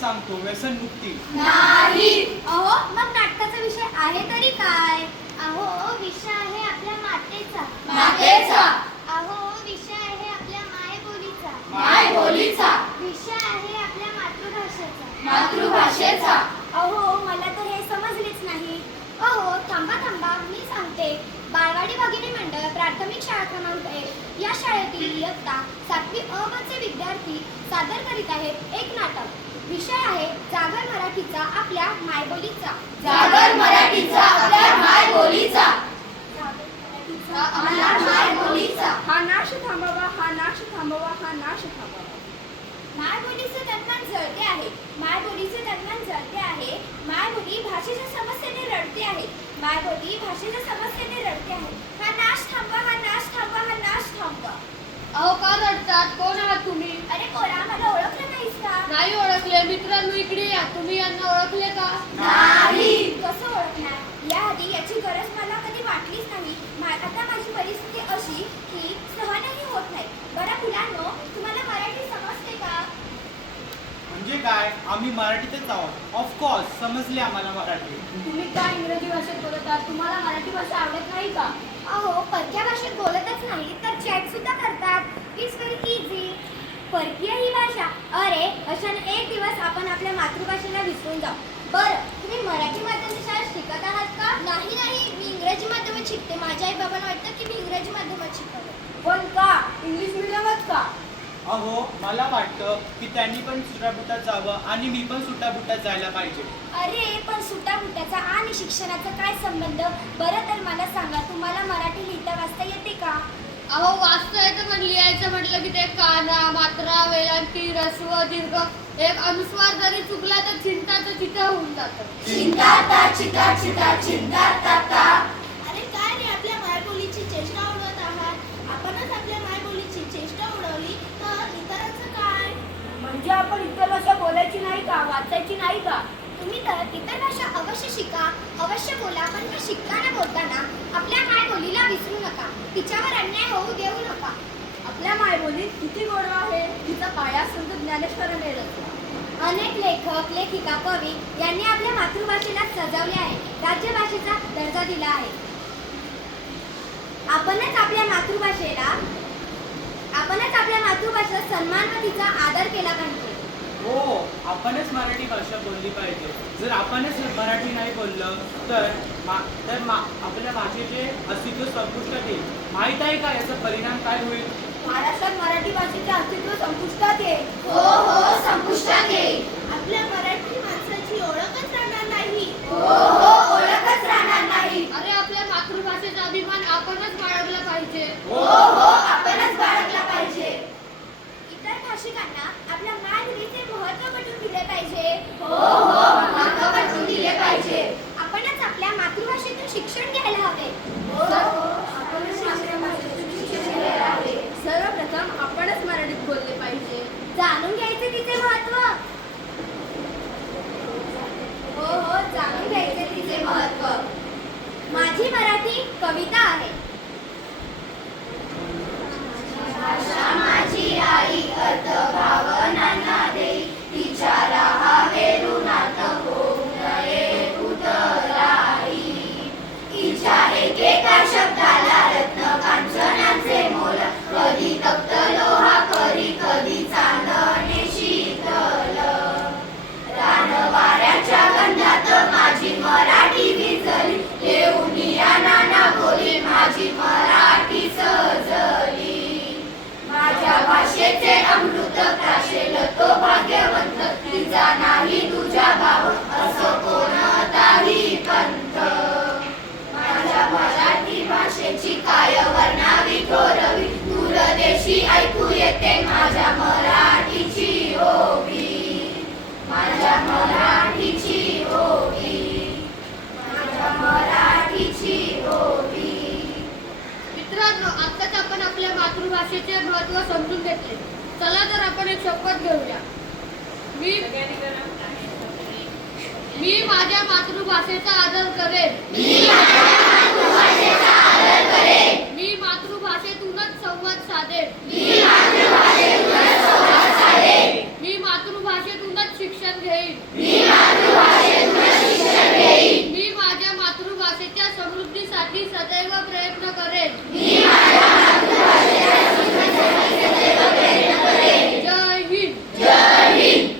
सांगतो व्यसनमुक्ती. नाही. अहो मग नाटकाचा विषय आहे तरी काय? अहो विषय आहे आपल्या मातेचा. मातेचा. अहो विषय आहे आपल्या मायबोलीचा. मायबोलीचा. विषय आहे आपल्या मातृभाषेचा. मातृभाषेचा. अहो मला तर हे समजलेच नाही. अहो थांबा थांबा मी सांगते. बाळवाडी भगिनी मंडळ प्राथमिक शाळा क्रमांक 1 या शाळेतील इयत्ता 7वी अ ब चे विद्यार्थी सादर करीत आहेत एक नाटक. विषय आहे जागर मराठीचा आपल्या मायबोलीचा. जागर मराठीचा आपल्या मायबोलीचा. आपल्या मायबोलीचा. हा नाश थांबावा, हा नाश थांबावा, हा नाश थांबावा. मायबोलीचे तन्मान जळते आहे. मायबोलीचे तन्मान जळते आहे. मायबोली भाषेच्या समस्येने रडते आहे. मायबोली भाषेच्या समस्येने रडते आहे. हा नाश थांबवा, हा नाश थांबवा, हा नाश थांबवा. अहो का रडतात? कोण आहात तुम्ही? अरे पोरा मला ओळखलं नाहीस का? नाही ओळखले. मित्रांनो इकडे या. तुम्ही यांना ओळखले का? नाही. कसं ओळखणार? याआधी याची गरज मला कधी वाटलीच नाही. आता माझी परिस्थिती अशी की सहनही होत नाही. बरं मुलांनो तुम्हाला मराठी समजते का? म्हणजे काय? आम्ही मराठीतच आहोत. ऑफकोर्स समजले आम्हाला मराठी. तुम्ही का इंग्रजी भाषेत बोलतात? तुम्हाला मराठी भाषा आवडत नाही का? अहो परक्या भाषेत बोलतच नाही तर चॅट सुद्धा करतात. It's very easy. परकीय ही भाषा. अरे अशाने एक दिवस आपण आपल्या मातृभाषेला विसरून जाऊ. बरं तुम्ही मराठी माध्यमाच्या शाळेत शिकत आहात का? नाही नाही मी इंग्रजी माध्यमात शिकते. माझ्या आई बाबांना वाटतं की मी इंग्रजी माध्यमात शिकावं. पण का? इंग्लिश मिडियमच का? अहो मला वाटतं की त्यांनी पण सुटाबुटात जावं आणि मी पण सुटाबुटात जायला पाहिजे. अरे पण सुटाबुटाचा आणि शिक्षणाचा काय संबंध? बरं तर मला सांगा तुम्हाला मराठी लिहिता वाचता येते का? अहो वाचता येतं पण लिहायचं म्हटलं की ते काना, मात्रा, वेलांटी, ऱ्हस्व, दीर्घ एक अनुस्वार जरी चुकला तर चिंताचं चिता होऊन जातं. चिंताता चिता चिता चिंताता. अरे काय रे आपल्या मायबोलीची चेष्टा उडवत आहात. आपणच आपल्या मायबोलीची चेष्टा उडवली तर इतरांचं काय? म्हणजे आपण इतर भाषा बोलायची नाही का? वाचायची नाही का? तुम्ही तर इतर भाषा अवश्य शिका, अवश्य बोला, पण त्या शिकताना बोलताना आपल्या मायबोलीला विसरू नका. तिच्यावर अन्याय होऊ देऊ नका. आपल्या मायबोलीत किती गोडवा आहे. तिचा पाया संत ज्ञानेश्वराने रचला. अनेक लेखक लेखिका कवी यांनी आपल्या मातृभाषेला सजवले आहे. राज्यभाषेचा दर्जा दिला आहे. आपणच आपल्या मातृभाषेचा सन्मान व तिचा आदर केला पाहिजे. हो आपणच मराठी भाषा बोलली पाहिजे. जर आपणच मराठी नाही बोललं तर आपल्या भाषेचे अस्तित्व संपुष्टात येईल. माहीत आहे का याचा परिणाम काय होईल? महाराष्ट्रात मराठी भाषेचे अस्तित्व संपुष्टात येईल. हो हो संपुष्टात येईल. आपल्या मराठी माणसाची ओळखच राहणार नाही. हो हो ओळखच राहणार नाही. अरे आपल्या मातृभाषेचा अभिमान आपणच बाळगला पाहिजे. हो हो आपणच बाळगला पाहिजे. इतर भाषिकांना आपल्या मायबोलीचे महत्त्व पटवून दिले पाहिजे. हो हो महत्त्व पटवून दिले पाहिजे. आपणच आपल्या मातृभाषेतून शिक्षण घ्यायला हवे. हो हो आपणच मातृभाषेतून शिक्षण घ्यायला हवे. सर्वप्रथम आपणच मराठीत बोलले पाहिजे. जाणून घ्यायचे तिचे महत्त्व. हो हो जाणून घ्यायचे तिचे महत्त्व. माझी मराठी कविता आहे. भाषा माझी आई अर्थ भावनांना देई. तिच्या राहावे ऋणात होऊ नये उतराई. तिच्या एकेका शब्दाला रत्न कांचनाचे मोल. कधी तप्त लोहा कधी चांदणे शीतल. रान वाऱ्याच्या गंधात माझी मराठी विजली. येऊनिया नाना बोली माझी मराठी सजली. माझ्या भाषेचे अमृत प्राशेल तो भाग्यवंत. तिचा नाही तुझा भाव असं कोणताही पंथ. माझ्या मराठी भाषेची काय वर्णावी थोरवी. दूरदेशी ऐकू येते माझ्या मराठीची ओवी. माझ्या मराठीची ओवी. माझ्या मराठीची ओवी. मित्रांनो आत्ताच आपण आपल्या मातृभाषेचे महत्त्व समजून घेतले. चला तर आपण एक शपथ घेऊया. मी माझ्या मातृभाषेचा आदर करेन. मी माझ्या मातृभाषेचा आदर करेन. मी मातृभाषेतूनच संवाद साधेन. मी मातृभाषेतूनच संवाद साधेन. मी मातृभाषेतूनच शिक्षण घेईन मी माझ्या मातृभाषेच्या समृद्धीसाठी सदैव प्रयत्न करेन जय हिंद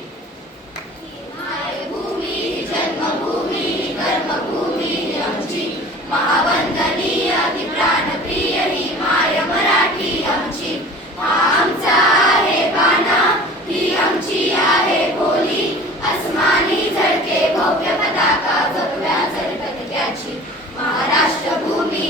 महावंदनीय अति प्राणप्रिय ही माय मराठी आमची हा आमचा आहे बाणा ही आमची आहे बोली अस्मानी झळके भव्य पताका जगव्या जगत त्याची महाराष्ट्र भूमी